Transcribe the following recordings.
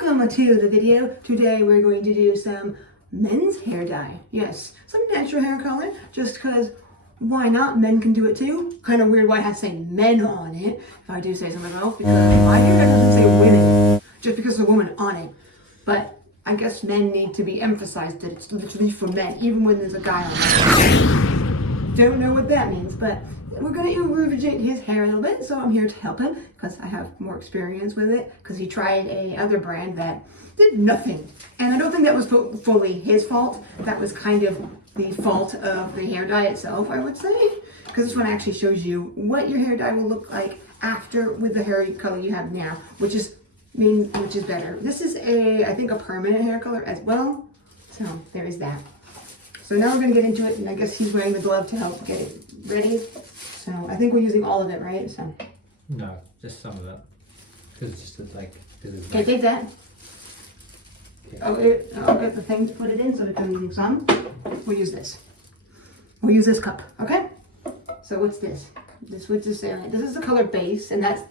Welcome to the video. Today we're going to do some men's hair dye. Yes, some natural hair color, just because why not? Men can do it too. Kind of weird why I have to say men on it, if I do say so myself, because my hair dye doesn't say women, just because there's a woman on it. But I guess men need to be emphasized that it's literally for men, even when there's a guy on it. Don't know what that means, but we're going to irrigate his hair a little bit, so I'm here to help him because I have more experience with it, because he tried a other brand that did nothing. And I don't think that was fully his fault. That was kind of the fault of the hair dye itself, I would say, because this one actually shows you what your hair dye will look like after with the hair color you have now, which is better. This is I think a permanent hair color as well, so there is that. So now we're going to get into it, and I guess he's wearing the glove to help get it ready. So I think we're using all of it, right? So no, just some of it, because it's just like. Okay, take that. Okay. I'll get the thing to put it in, so we're using some. We'll use this. We'll use this cup, okay? So what's this? What's this area? This is the color base, and there's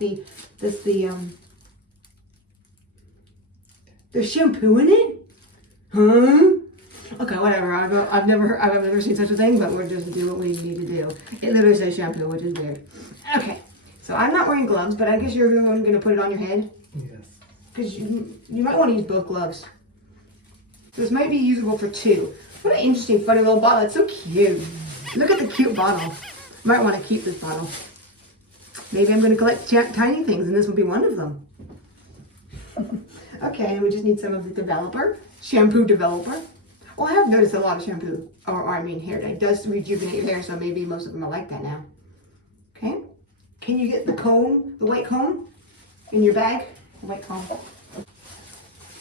shampoo in it? Huh? Okay, whatever. I've never seen such a thing, but we're just do what we need to do. It literally says shampoo, which is weird. Okay, so I'm not wearing gloves, but I guess you're going to put it on your head. Yes. Because you might want to use both gloves. This might be usable for two. What an interesting, funny little bottle. It's so cute. Look at the cute bottle. Might want to keep this bottle. Maybe I'm going to collect tiny things, and this will be one of them. Okay, and we just need some of the shampoo developer. Well, I have noticed a lot of shampoo, hair dye does rejuvenate your hair, so maybe most of them are like that now. Okay, can you get the comb, the white comb, in your bag? The white comb.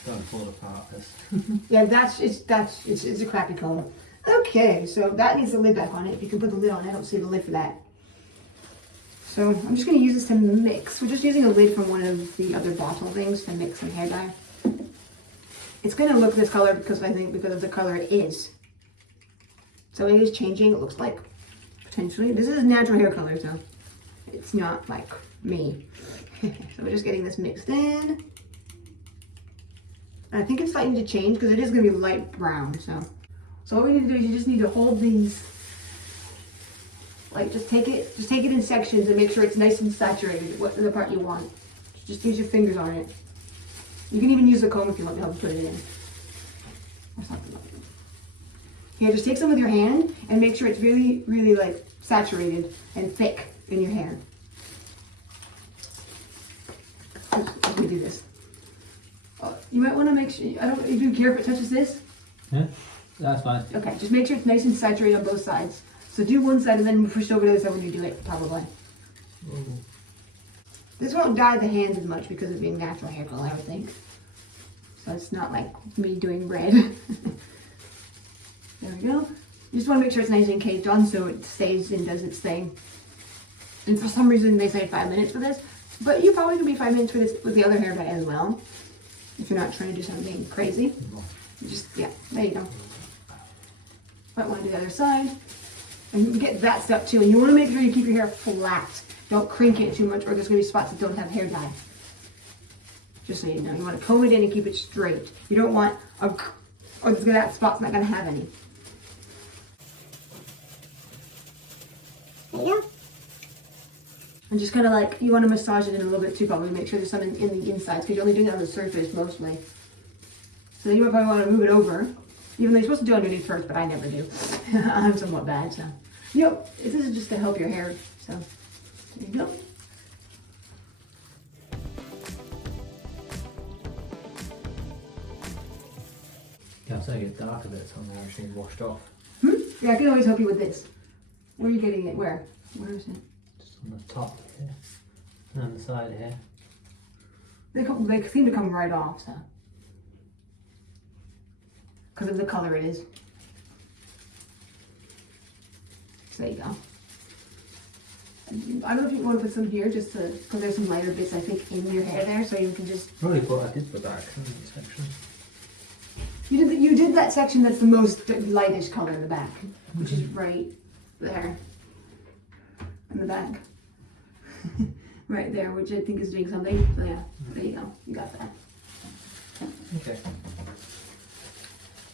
Don't fall apart. Yeah, it's a crappy comb. Okay, so that needs the lid back on it. If you can put the lid on, I don't see the lid for that. So I'm just going to use this to mix. We're just using a lid from one of the other bottle things to mix some hair dye. It's going to look this color because of the color it is. So it is changing, it looks like, potentially. This is natural hair color, so it's not like me. So we're just getting this mixed in. And I think it's starting to change because it is going to be light brown. So what we need to do is you just need to hold these, like just take it in sections and make sure it's nice and saturated, the part you want. Just use your fingers on it. You can even use the comb if you want to help put it in. Or something like that. Here, just take some with your hand and make sure it's really, really like saturated and thick in your hair. Let me do this. You might want to make sure, do you care if it touches this? Yeah, that's fine. Okay, just make sure it's nice and saturated on both sides. So do one side and then push it over to the other side when you do it, probably. Ooh. This won't dye the hands as much because of being natural hair color, I would think. So it's not like me doing red. There we go. You just want to make sure it's nice and caked on so it stays and does its thing. And for some reason they say 5 minutes for this, but you probably can be 5 minutes for this with the other hair dye as well. If you're not trying to do something crazy. Yeah, there you go. Might want to do the other side. And you get that stuff too. And you want to make sure you keep your hair flat. Don't crink it too much or there's going to be spots that don't have hair dye. Just so you know. You want to comb it in and keep it straight. You don't want that spot's not going to have any. There you go. And just kind of like, you want to massage it in a little bit too, probably. Make sure there's some in the insides because you're only doing it on the surface mostly. So you might probably want to move it over. Even though you're supposed to do underneath first, but I never do. I'm somewhat bad, so. This is just to help your hair, so. There you go. Yeah, so I get darker bits on there actually washed off. Yeah, I can always help you with this. Where are you getting it? Where? Where is it? Just on the top here. And on the side here. They seem to come right off, so. Because of the color it is. So there you go. I don't know if you want to put some here just because there's some lighter bits I think in your hair there, so you can just. Probably what I did for that section. You did that section that's the most lightest color in the back, which is right there in the back. Right there, which I think is doing something. So yeah, there you go. You got that. Okay.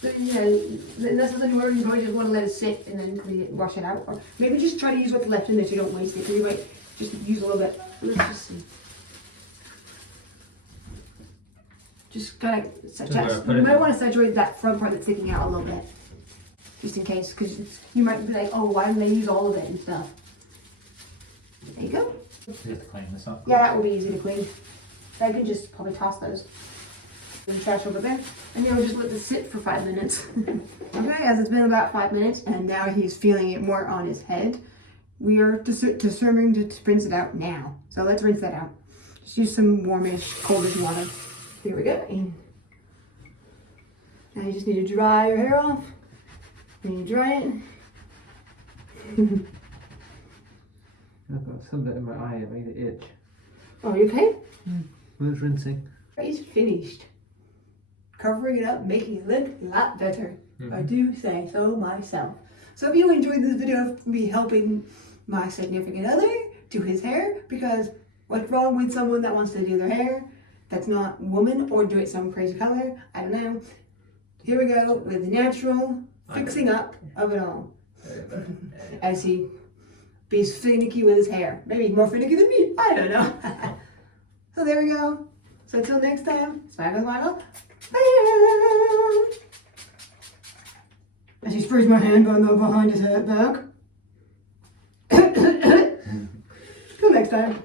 But, yeah, unless there's anywhere you probably just want to let it sit and then clean it, wash it out. Or maybe just try to use what's left in there so you don't waste it. Because you might just use a little bit. Let's just see. Just kind of, you might want to saturate that front part that's sticking out a little bit. Just in case, because you might be like, oh, why didn't they use all of it and stuff? There you go. Just to clean this up. Yeah, that will be easy to clean. I can just probably toss those in the trash over there. And you'll just let this sit for 5 minutes. Okay, as it's been about 5 minutes and now he's feeling it more on his head, we are determining to rinse it out now. So let's rinse that out. Just use some warmish, coldish water. Here we go. Now you just need to dry your hair off. When you dry it. I've got something in my eye that made it itch. Oh, you okay? Where's rinsing? He's finished. Covering it up, making it look a lot better. I do say so myself. So if you enjoyed this video of me helping my significant other do his hair, because what's wrong with someone that wants to do their hair that's not woman or do it some crazy color? I don't know. Here we go with the natural fixing up of it all. As he be finicky with his hair. Maybe more finicky than me. I don't know. So there we go. So until next time, smile, smile. As he sprays my hand on the behind his head back. Till next time.